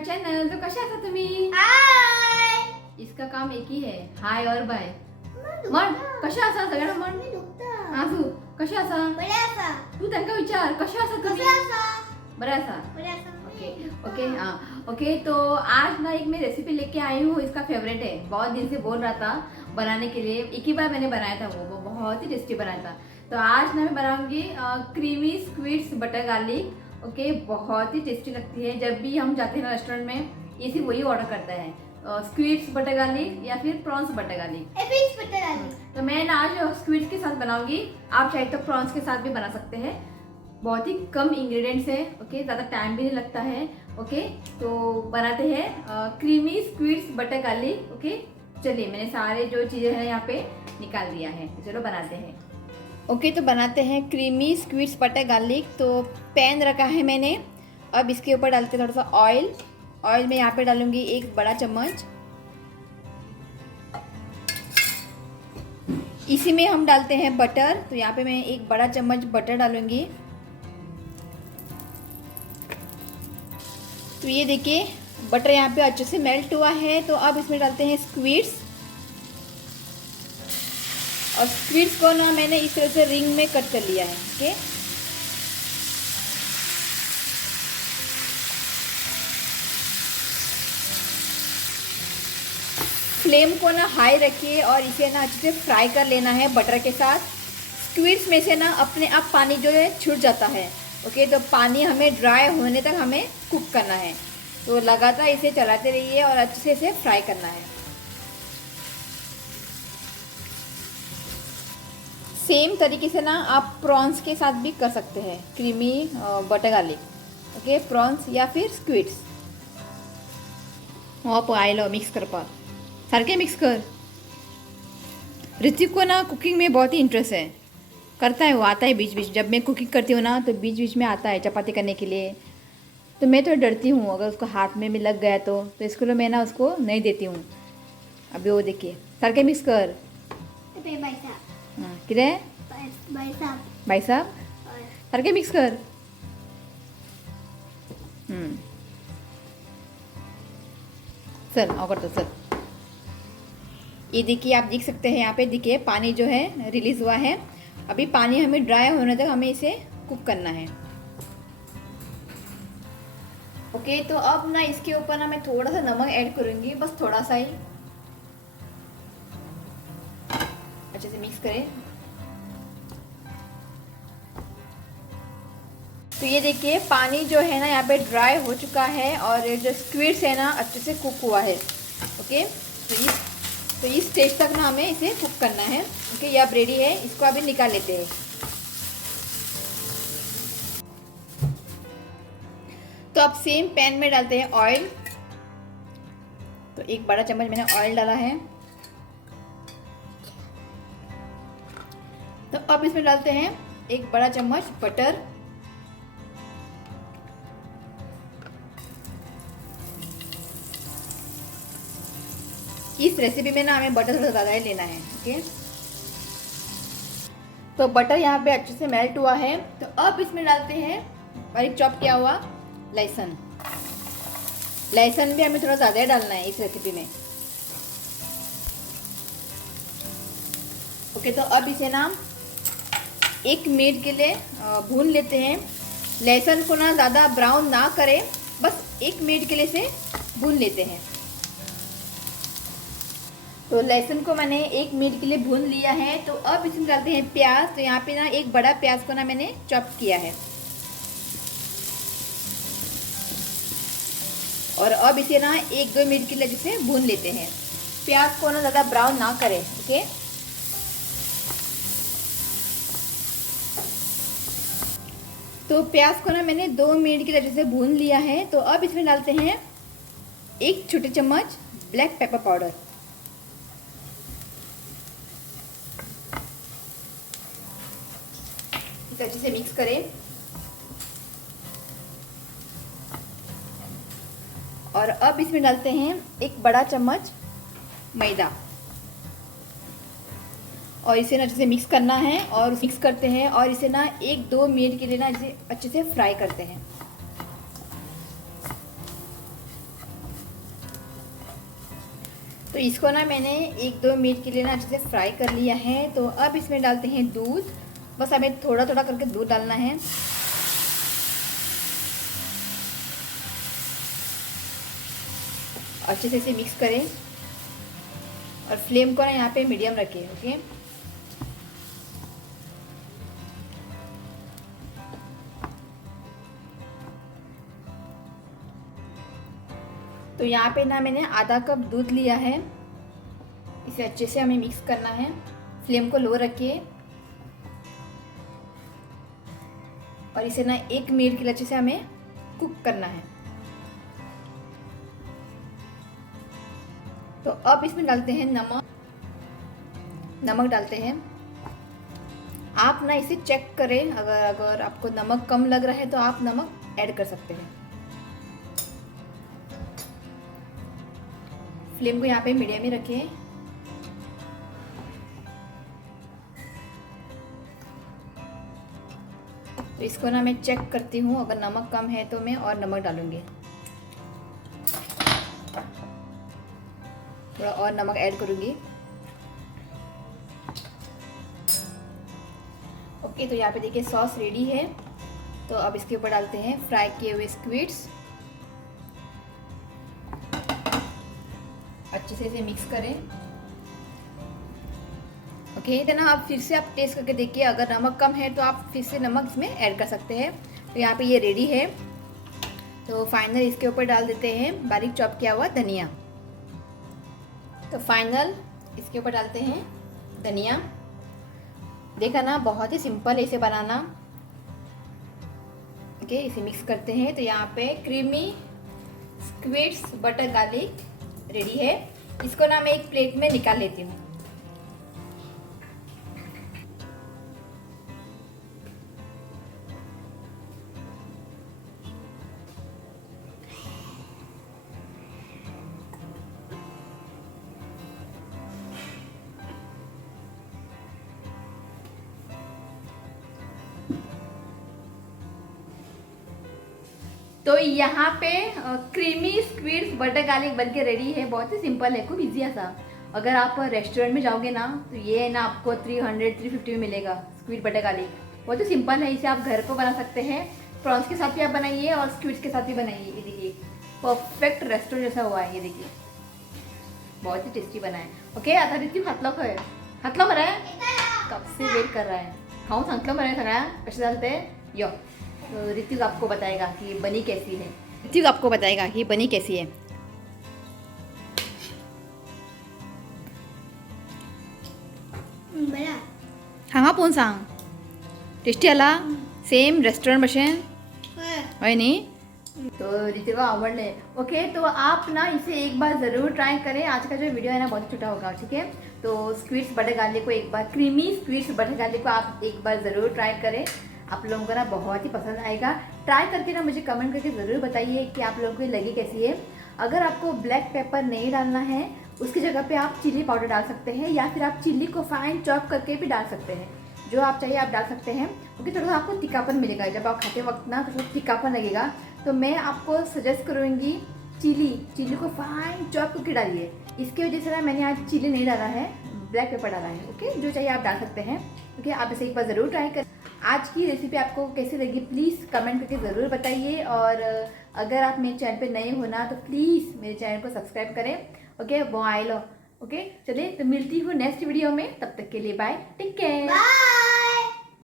My channel. तो कशा आहात तुम्ही? हाय. इसका काम एक ही है, हाय और बाय. म्हण कशा आसा सगळ्यांना म्हण. आसू कशा आसा? बरे आसा. तू त्यांना विचार कशा आसा तुम्ही? कसे आसा? बरे आसा. बरे आसा. ओके ओके हाँ ओके. तो आज ना एक मैं रेसिपी लेके आई हूँ. इसका फेवरेट है, बहुत दिन से बोल रहा था बनाने के लिए. एक ही बार मैंने बनाया था, वो बहुत ही टेस्टी बनाया था. तो आज ना मैं बनाऊंगी creamy squids butter garlic. Okay, बहुत ही टेस्टी लगती है. जब भी हम जाते हैं ना रेस्टोरेंट में, ये सिर्फ वही ऑर्डर करता है, स्क्विड्स बटर गार्लिक या फिर prawns butter garlic. Fish butter garlic. तो मैं ना आज स्क्विड्स के साथ बनाऊंगी. आप चाहे तो प्रॉन्स के साथ भी बना सकते हैं. बहुत ही कम इंग्रेडिएंट्स है. ओके, ज़्यादा टाइम भी नहीं लगता है. ओके, तो बनाते हैं creamy squids butter garlic. Okay, चलिए मैंने सारे जो चीज़ें हैं यहाँ पे निकाल दिया है. तो चलो बनाते हैं. ओके, तो बनाते हैं क्रीमी स्क्विड्स बटर गार्लिक. तो पैन रखा है मैंने. अब इसके ऊपर डालते हैं थोड़ा सा ऑयल. ऑयल में यहाँ पे डालूंगी 1 बड़ा चम्मच. इसी में हम डालते हैं बटर. तो यहाँ पे मैं 1 बड़ा चम्मच बटर डालूंगी. तो ये देखिए बटर यहाँ पे अच्छे से मेल्ट हुआ है. तो अब इसमें डालते हैं स्क्विड्स. और स्क्विड्स को ना मैंने इस तरह से रिंग में कट कर लिया है. ओके, फ्लेम को ना हाई रखिए और इसे ना अच्छे से फ्राई कर लेना है बटर के साथ. स्क्विड्स में से ना अपने आप पानी जो है छूट जाता है. ओके, तो पानी हमें ड्राई होने तक हमें कुक करना है. तो लगातार इसे चलाते रहिए और अच्छे से इसे फ्राई करना है. सेम तरीके से ना आप प्रॉन्स के साथ भी कर सकते हैं creamy butter garlic. Okay, prawns या फिर स्क्विड्स. हो आयलो मिक्स करपाक सारखे मिक्स कर. ऋतिक को ना कुकिंग में बहुत ही इंटरेस्ट है. करता है वो, आता है बीच बीच. जब मैं कुकिंग करती हूँ ना तो बीच बीच में आता है चपाती करने के लिए. तो मैं तो डरती हूँ अगर उसको हाथ में भी लग गया तो इसके लिए मैं ना उसको नहीं देती हूँ. अभी वो देखिए सारखे मिक्स कर. हाँ किरे भाई साहब सारखे मिक्स कर. चल आओ करतो चल. ये देखिए, आप देख सकते हैं यहाँ पे देखिए पानी जो है रिलीज हुआ है. अभी पानी हमें ड्राई होने तक हमें इसे कुक करना है. ओके, तो अब ना इसके ऊपर ना मैं थोड़ा सा नमक ऐड करूँगी, बस थोड़ा सा ही. अच्छे से मिक्स करें. तो ये देखिए पानी जो है ना यहाँ पे ड्राई हो चुका है और जो स्क्विड्स है ना अच्छे से कुक हुआ है. ओके, तो इस स्टेज तक ना हमें इसे कुक करना है. ओके, ये अब रेडी है. इसको अभी निकाल लेते हैं. तो अब सेम पैन में डालते हैं ऑयल. तो 1 बड़ा चम्मच मैंने ऑयल डाला है. तो अब इसमें डालते हैं 1 बड़ा चम्मच बटर. इस रेसिपी में ना हमें बटर थोड़ा ज़्यादा ही लेना है. ओके, तो बटर यहाँ पे अच्छे से मेल्ट हुआ है. तो अब इसमें डालते हैं बारीक चॉप किया हुआ लहसुन. लहसुन भी हमें थोड़ा ज़्यादा ही डालना है इस रेसिपी में. ओके, तो अब इसे ना 1 मिनट के लिए भून लेते हैं. लहसुन को ना ज़्यादा ब्राउन ना करें, बस 1 मिनट के लिए इसे भून लेते हैं. तो लहसुन को मैंने 1 मिनट के लिए भून लिया है. तो अब इसमें डालते हैं प्याज. तो यहाँ पे ना 1 बड़ा प्याज को ना मैंने चॉप किया है. और अब इसे ना 1-2 मिनट के लिए जैसे भून लेते हैं. प्याज को ना ज़्यादा ब्राउन ना करें. ओके, तो प्याज को ना मैंने 2 मिनट के लिए जैसे भून लिया है. तो अब इसमें डालते हैं 1 छोटे चम्मच ब्लैक पेपर पाउडर. इसे अच्छे से मिक्स करें. और अब इसमें डालते हैं 1 बड़ा चम्मच मैदा. और इसे ना अच्छे से मिक्स करना है और मिक्स करते हैं और इसे ना 1-2 मिनट के लिए ना इसे अच्छे से फ्राई करते हैं. इसको ना मैंने 1-2 मिनट के लिए ना अच्छे से फ्राई कर लिया है। तो अब इसमें डालते हैं दूध। बस हमें थोड़ा थोड़ा करके दूध डालना है। अच्छे से इसे मिक्स करें और फ्लेम को ना यहाँ पे मीडियम रखें। ओके, तो यहाँ पे ना मैंने आधा कप दूध लिया है। इसे अच्छे से हमें मिक्स करना है। फ्लेम को लो रखिए और इसे ना 1 मिनट के लिए अच्छे से हमें कुक करना है। तो अब इसमें डालते हैं नमक डालते हैं। आप ना इसे चेक करें, अगर आपको नमक कम लग रहा है तो आप नमक ऐड कर सकते हैं। फ्लेम को यहाँ पे मीडियम में रखें। तो इसको ना मैं चेक करती हूँ, अगर नमक कम है तो मैं और नमक डालूंगी। थोड़ा और नमक ऐड करूंगी। ओके, तो यहाँ पे देखिए सॉस रेडी है। तो अब इसके ऊपर डालते हैं फ्राई किए हुए स्क्विड्स। अच्छे से इसे मिक्स करें। ओके, तो ना आप फिर से आप टेस्ट करके देखिए, अगर नमक कम है तो आप फिर से नमक इसमें ऐड कर सकते हैं। तो यहाँ पे ये रेडी है। तो फाइनल इसके ऊपर डाल देते हैं बारीक चॉप किया हुआ धनिया। तो फाइनल इसके ऊपर डालते हैं धनिया। देखा ना, बहुत ही सिंपल है इसे बनाना। ओके, इसे मिक्स करते हैं। तो यहाँ पे creamy squids butter garlic ready है। इसको ना मैं एक प्लेट में निकाल लेती हूँ। तो यहाँ पे क्रीमी स्क्विड्स बटर गार्लिक बनके रेडी है। बहुत ही सिंपल है, खूब इजी है सा। अगर आप रेस्टोरेंट में जाओगे ना तो ये ना आपको 300-350 में मिलेगा स्क्विड बटर गार्लिक। बहुत ही सिंपल है, इसे आप घर पर बना सकते हैं। प्रॉन्स के साथ भी आप बनाइए और स्क्विड्स के साथ भी बनाइए। ये देखिए परफेक्ट रेस्टोरेंट जैसा हुआ है। ये देखिए बहुत ही टेस्टी बना है। ओके, आता ऋतू हातला खय हातला मरा है, कब से वेट कर रहा है। खाऊं सांगतलं मरा सगळ्या कसे चालते यो। तो ऋतिक आपको बताएगा कि बनी कैसी है। ऋतिक आपको बताएगा कि बनी कैसी है। बरा हांगा पोन सांग टेस्टी आला सेम रेस्टोरेंट भशेन है नी। तो ऋतिक को आवडले। ओके, तो आप ना इसे एक बार ज़रूर ट्राई करें। आज का जो वीडियो है ना बहुत छोटा होगा, ठीक है। तो स्क्विड्स बटर गार्लिक को एक बार, क्रीमी स्क्विड्स बटर गार्लिक को आप एक बार ज़रूर ट्राई करें। आप लोगों को ना बहुत ही पसंद आएगा। ट्राई करके ना मुझे कमेंट करके ज़रूर बताइए कि आप लोगों को लगी कैसी है। अगर आपको ब्लैक पेपर नहीं डालना है, उसकी जगह पे आप चिली पाउडर डाल सकते हैं, या फिर आप चिल्ली को फाइन चॉप करके भी डाल सकते हैं। जो आप चाहिए आप डाल सकते हैं। क्योंकि थोड़ा सा आपको तीखापन मिलेगा जब आप खाते वक्त ना, थोड़ा तीखापन लगेगा। तो मैं आपको सजेस्ट करूँगी चिली को फाइन चॉप करके डालिए। इसकी वजह से ना मैंने आज चिली नहीं डाला है, ब्लैक पेपर डाला है। ओके, जो चाहिए आप डाल सकते हैं। ओके, आप इसे एक बार ज़रूर ट्राई करें। आज की रेसिपी आपको कैसी लगी प्लीज़ कमेंट करके ज़रूर बताइए। और अगर आप मेरे चैनल पे नए हो ना तो प्लीज़ मेरे चैनल को सब्सक्राइब करें। ओके, वो आई लो। ओके, चलिए तो मिलती हूँ नेक्स्ट वीडियो में। तब तक के लिए बाय, टेक केयर।